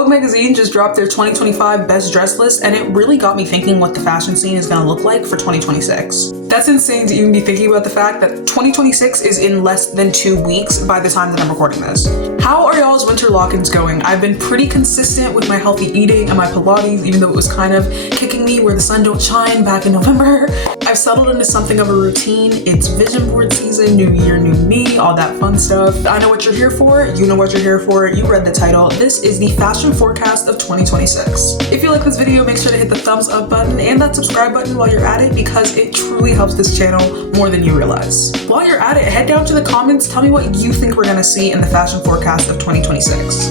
Vogue magazine just dropped their 2025 best dress list, and it really got me thinking what the fashion scene is gonna look like for 2026. That's insane to even be thinking about the fact that 2026 is in less than 2 weeks by the time that I'm recording this. How are y'all's winter lock-ins going? I've been pretty consistent with my healthy eating and my Pilates, even though it was kind of kicking me where the sun don't shine back in November. I've settled into something of a routine. It's vision board season, new year, new me, all that fun stuff. I know what you're here for. You know what you're here for. You read the title. This is the fashion forecast of 2026. If you like this video, make sure to hit the thumbs up button and that subscribe button while you're at it, because it truly helps this channel more than you realize. While you're at it, head down to the comments. Tell me what you think we're gonna see in the fashion forecast of 2026.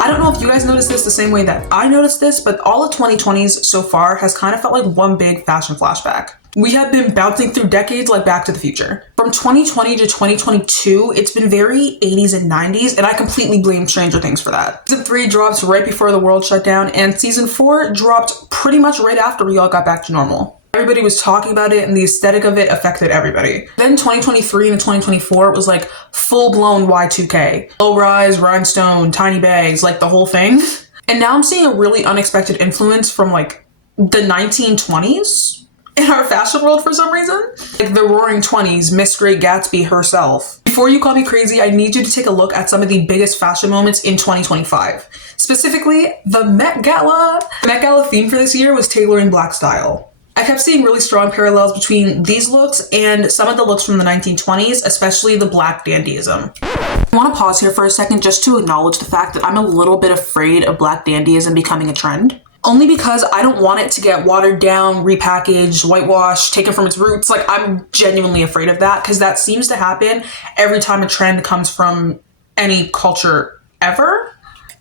I don't know if you guys noticed this the same way that I noticed this, but all of 2020s so far has kind of felt like one big fashion flashback. We have been bouncing through decades like Back to the Future. From 2020 to 2022, it's been very 80s and 90s, and I completely blame Stranger Things for that. Season 3 dropped right before the world shut down, and Season 4 dropped pretty much right after we all got back to normal. Everybody was talking about it, and the aesthetic of it affected everybody. Then 2023 and 2024 was like full-blown Y2K. Low rise, rhinestone, tiny bags, like the whole thing. And now I'm seeing a really unexpected influence from like the 1920s in our fashion world for some reason. Like the Roaring 20s, Miss Great Gatsby herself. Before you call me crazy, I need you to take a look at some of the biggest fashion moments in 2025. Specifically, the Met Gala. The Met Gala theme for this year was tailoring black style. I kept seeing really strong parallels between these looks and some of the looks from the 1920s, especially the black dandyism. I want to pause here for a second just to acknowledge the fact that I'm a little bit afraid of black dandyism becoming a trend. Only because I don't want it to get watered down, repackaged, whitewashed, taken from its roots. Like, I'm genuinely afraid of that, because that seems to happen every time a trend comes from any culture ever.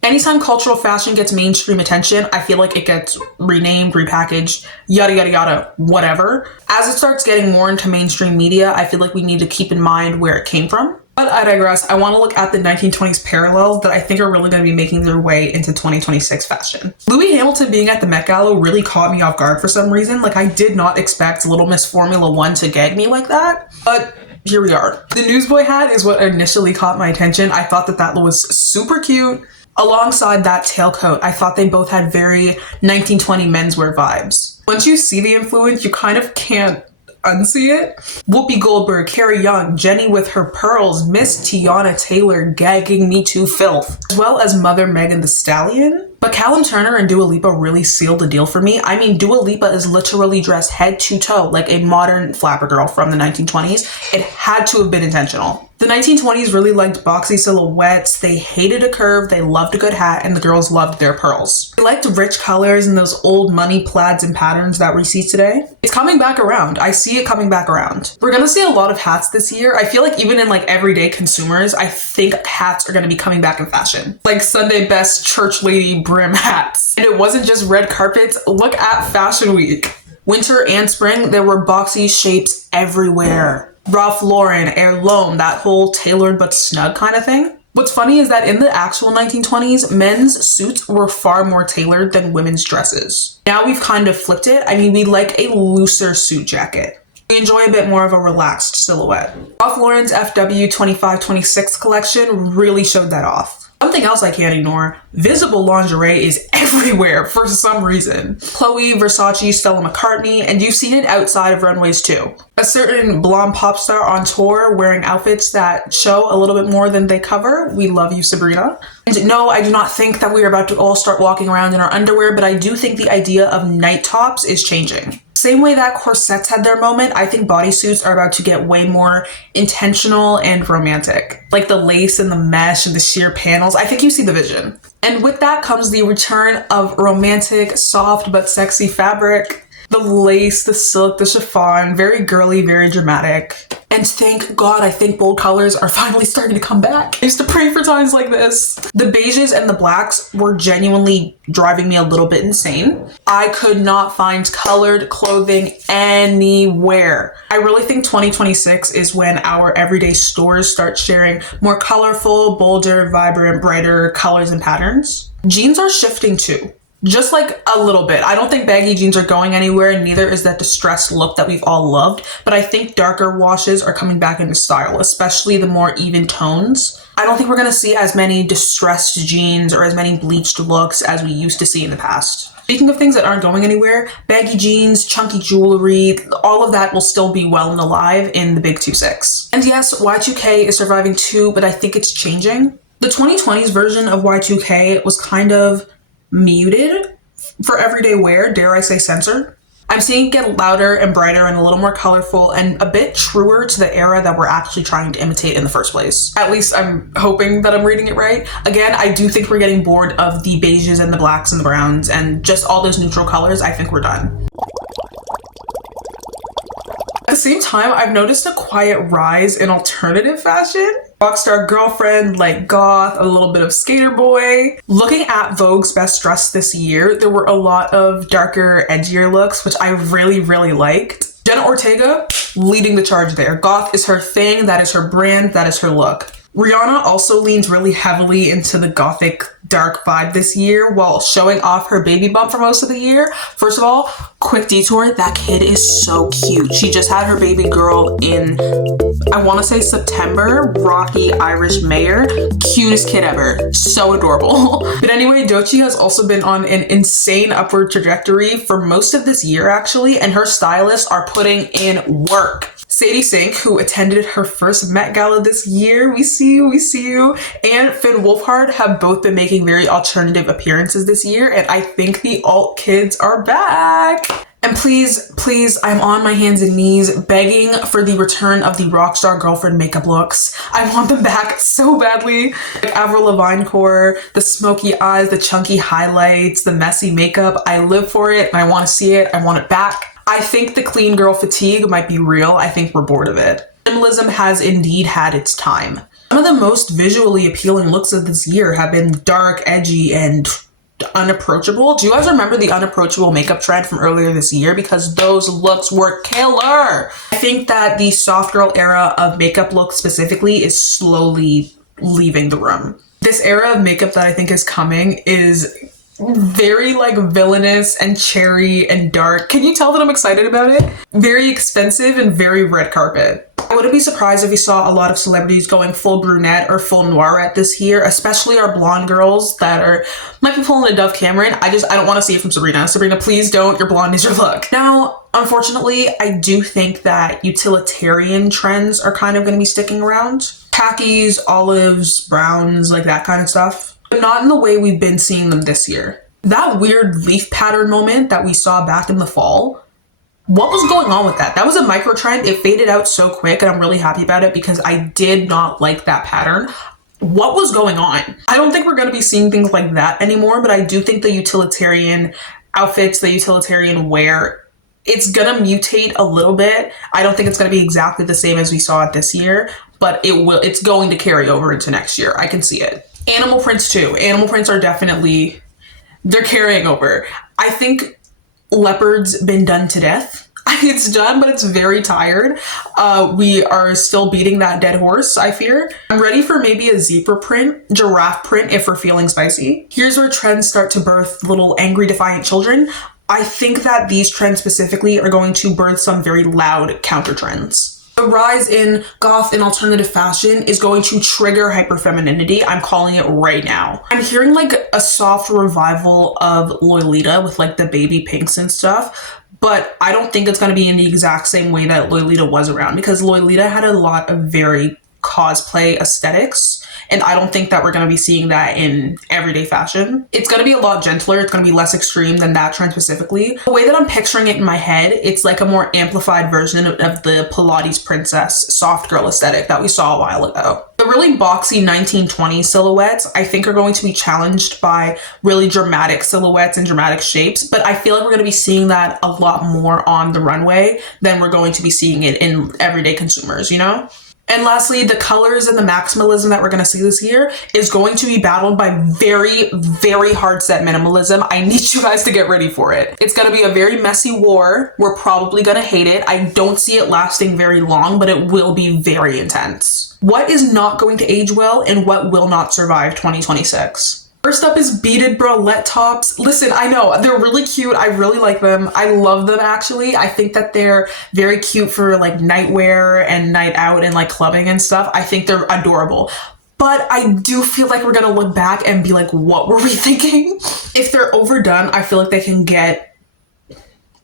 Anytime cultural fashion gets mainstream attention, I feel like it gets renamed, repackaged, yada, yada, yada, whatever. As it starts getting more into mainstream media, I feel like we need to keep in mind where it came from. But I digress. I want to look at the 1920s parallels that I think are really going to be making their way into 2026 fashion. Louis Hamilton being at the Met Gala really caught me off guard for some reason. Like, I did not expect Little Miss Formula 1 to gag me like that, but here we are. The newsboy hat is what initially caught my attention. I thought that that was super cute. Alongside that tailcoat, I thought they both had very 1920 menswear vibes. Once you see the influence, you kind of can't unsee it. Whoopi Goldberg, Carrie Young, Jenny with her pearls, Miss Tiana Taylor gagging me to filth, as well as Mother Megan Thee Stallion. But Callum Turner and Dua Lipa really sealed the deal for me. I mean, Dua Lipa is literally dressed head to toe like a modern flapper girl from the 1920s. It had to have been intentional. The 1920s really liked boxy silhouettes. They hated a curve, they loved a good hat, and the girls loved their pearls. They liked rich colors and those old money plaids and patterns that we see today. It's coming back around. I see it coming back around. We're gonna see a lot of hats this year. I feel like even in like everyday consumers, I think hats are gonna be coming back in fashion. Like Sunday best church lady brim hats. And it wasn't just red carpets. Look at Fashion Week. Winter and spring, there were boxy shapes everywhere. Ralph Lauren, heirloom, that whole tailored but snug kind of thing. What's funny is that in the actual 1920s, men's suits were far more tailored than women's dresses. Now we've kind of flipped it. I mean, we like a looser suit jacket. We enjoy a bit more of a relaxed silhouette. Ralph Lauren's FW 25-26 collection really showed that off. Something else I can't ignore, visible lingerie is everywhere for some reason. Chloe, Versace, Stella McCartney, and you've seen it outside of runways too. A certain blonde pop star on tour wearing outfits that show a little bit more than they cover. We love you, Sabrina. And no, I do not think that we are about to all start walking around in our underwear, but I do think the idea of night tops is changing. Same way that corsets had their moment, I think bodysuits are about to get way more intentional and romantic. Like the lace and the mesh and the sheer panels, I think you see the vision. And with that comes the return of romantic, soft but sexy fabric. The lace, the silk, the chiffon, very girly, very dramatic. And thank God, I think bold colors are finally starting to come back. I used to pray for times like this. The beiges and the blacks were genuinely driving me a little bit insane. I could not find colored clothing anywhere. I really think 2026 is when our everyday stores start sharing more colorful, bolder, vibrant, brighter colors and patterns. Jeans are shifting too. Just like a little bit. I don't think baggy jeans are going anywhere, and neither is that distressed look that we've all loved, but I think darker washes are coming back into style, especially the more even tones. I don't think we're gonna see as many distressed jeans or as many bleached looks as we used to see in the past. Speaking of things that aren't going anywhere, baggy jeans, chunky jewelry, all of that will still be well and alive in the big 2-6. And yes, Y2K is surviving too, but I think it's changing. The 2020s version of Y2K was kind of muted for everyday wear, dare I say censored. I'm seeing it get louder and brighter and a little more colorful and a bit truer to the era that we're actually trying to imitate in the first place. At least I'm hoping that I'm reading it right. Again, I do think we're getting bored of the beiges and the blacks and the browns and just all those neutral colors. I think we're done. At the same time, I've noticed a quiet rise in alternative fashion. Rockstar girlfriend, light goth, a little bit of skater boy. Looking at Vogue's best dressed this year, there were a lot of darker, edgier looks, which I really, really liked. Jenna Ortega leading the charge there. Goth is her thing, that is her brand, that is her look. Rihanna also leans really heavily into the gothic dark vibe this year while showing off her baby bump for most of the year. First of all, quick detour, that kid is so cute. She just had her baby girl in, I want to say September, Rocky Irish Mayor. Cutest kid ever. So adorable. But anyway, Doechii has also been on an insane upward trajectory for most of this year actually, and her stylists are putting in work. Sadie Sink, who attended her first Met Gala this year, we see you, and Finn Wolfhard have both been making very alternative appearances this year, and I think the alt kids are back. And please, I'm on my hands and knees begging for the return of the rockstar girlfriend makeup looks. I want them back so badly. Like Avril Lavigne core, the smoky eyes, the chunky highlights, the messy makeup. I live for it, and I want to see it. I want it back. I think the clean girl fatigue might be real. I think we're bored of it. Minimalism has indeed had its time. Some of the most visually appealing looks of this year have been dark, edgy, and unapproachable. Do you guys remember the unapproachable makeup trend from earlier this year? Because those looks were killer. I think that the soft girl era of makeup looks specifically is slowly leaving the room. This era of makeup that I think is coming is very like villainous and cherry and dark. Can you tell that I'm excited about it? Very expensive and very red carpet. I wouldn't be surprised if we saw a lot of celebrities going full brunette or full noirette this year, especially our blonde girls that might be pulling a Dove Cameron. I don't want to see it from Sabrina. Sabrina, please don't. Your blonde is your look. Now, unfortunately, I do think that utilitarian trends are kind of going to be sticking around. Khakis, olives, browns, like that kind of stuff. But not in the way we've been seeing them this year. That weird leaf pattern moment that we saw back in the fall, what was going on with that? That was a micro trend. It faded out so quick, and I'm really happy about it because I did not like that pattern. What was going on? I don't think we're going to be seeing things like that anymore, but I do think the utilitarian outfits, the utilitarian wear, it's going to mutate a little bit. I don't think it's going to be exactly the same as we saw it this year, but it's going to carry over into next year. I can see it. Animal prints too. Animal prints are definitely, they're carrying over. I think leopard's been done to death. It's done, but it's very tired. We are still beating that dead horse, I fear. I'm ready for maybe a zebra print, giraffe print if we're feeling spicy. Here's where trends start to birth little angry, defiant children. I think that these trends specifically are going to birth some very loud counter trends. The rise in goth and alternative fashion is going to trigger hyperfemininity. I'm calling it right now. I'm hearing like a soft revival of Lolita with like the baby pinks and stuff, but I don't think it's going to be in the exact same way that Lolita was around because Lolita had a lot of very cosplay aesthetics. And I don't think that we're going to be seeing that in everyday fashion. It's going to be a lot gentler. It's going to be less extreme than that trend specifically. The way that I'm picturing it in my head, it's like a more amplified version of the Pilates princess soft girl aesthetic that we saw a while ago. The really boxy 1920s silhouettes, I think, are going to be challenged by really dramatic silhouettes and dramatic shapes. But I feel like we're going to be seeing that a lot more on the runway than we're going to be seeing it in everyday consumers, you know? And lastly, the colors and the maximalism that we're going to see this year is going to be battled by very, very hard set minimalism. I need you guys to get ready for it. It's going to be a very messy war. We're probably going to hate it. I don't see it lasting very long, but it will be very intense. What is not going to age well and what will not survive 2026? First up is beaded bralette tops. Listen, I know they're really cute. I really like them. I love them actually. I think that they're very cute for like nightwear and night out and like clubbing and stuff. I think they're adorable. but I do feel like we're gonna look back and be like, what were we thinking? If they're overdone, I feel like they can get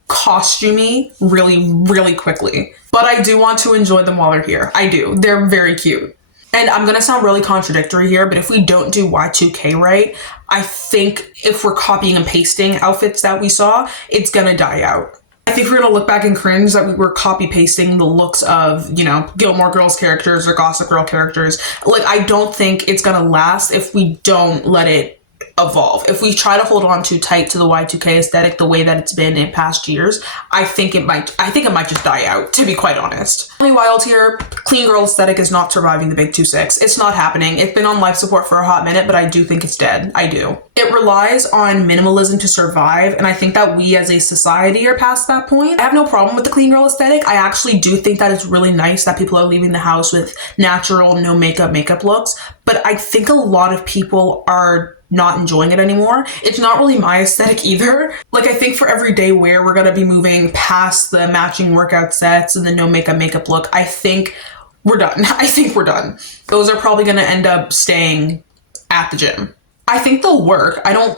costumey really, really quickly. But I do want to enjoy them while they're here. I do. They're very cute. And I'm gonna sound really contradictory here, but if we don't do Y2K right, I think if we're copying and pasting outfits that we saw, it's gonna die out. I think we're gonna look back and cringe that we were copy pasting the looks of, you know, Gilmore Girls characters or Gossip Girl characters. Like, I don't think it's gonna last if we don't let it evolve. If we try to hold on too tight to the Y2K aesthetic the way that it's been in past years, I think it might just die out, to be quite honest. Only wild here, clean girl aesthetic is not surviving the big 2-6. It's not happening. It's been on life support for a hot minute, but I do think it's dead. I do. It relies on minimalism to survive, and I think that we as a society are past that point. I have no problem with the clean girl aesthetic. I actually do think that it's really nice that people are leaving the house with natural, no makeup looks, but I think a lot of people are not enjoying it anymore. It's not really my aesthetic either. Like, I think for everyday wear, we're gonna be moving past the matching workout sets and the no makeup look. I think we're done. I think we're done. Those are probably gonna end up staying at the gym. I think they'll work. I don't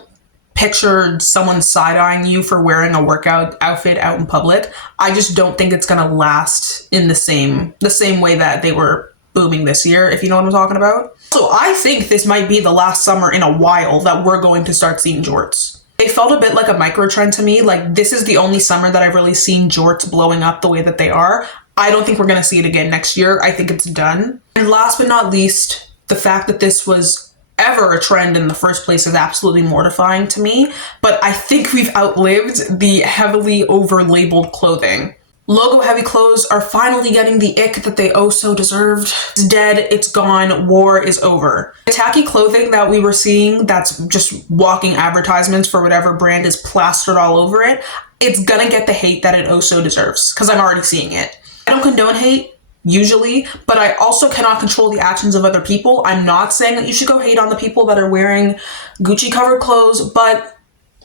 picture someone side-eyeing you for wearing a workout outfit out in public. I just don't think it's gonna last in the same way that they were booming this year, if you know what I'm talking about. So I think this might be the last summer in a while that we're going to start seeing jorts. They felt a bit like a micro trend to me. Like, this is the only summer that I've really seen jorts blowing up the way that they are. I don't think we're going to see it again next year. I think it's done. And last but not least, the fact that this was ever a trend in the first place is absolutely mortifying to me. But I think we've outlived the heavily over-labeled clothing. Logo heavy clothes are finally getting the ick that they oh so deserved. It's dead, it's gone, war is over. The tacky clothing that we were seeing that's just walking advertisements for whatever brand is plastered all over it, it's gonna get the hate that it oh so deserves, because I'm already seeing it. I don't condone hate, usually, but I also cannot control the actions of other people. I'm not saying that you should go hate on the people that are wearing Gucci covered clothes, but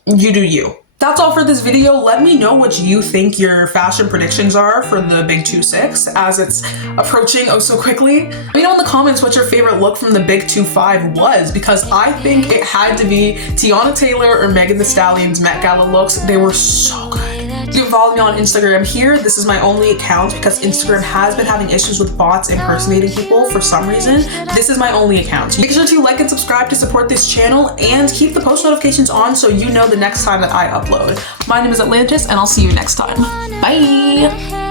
you do you. That's all for this video. Let me know what you think your fashion predictions are for the big 2-6 as it's approaching oh so quickly. Let me know in the comments what your favorite look from the big 2-5 was, because I think it had to be Tiana Taylor or Megan Thee Stallion's Met Gala looks. They were so good. You can follow me on Instagram here. This is my only account because Instagram has been having issues with bots impersonating people for some reason. This is my only account. Make sure to like and subscribe to support this channel and keep the post notifications on so you know the next time that I upload. My name is Atlantis and I'll see you next time. Bye!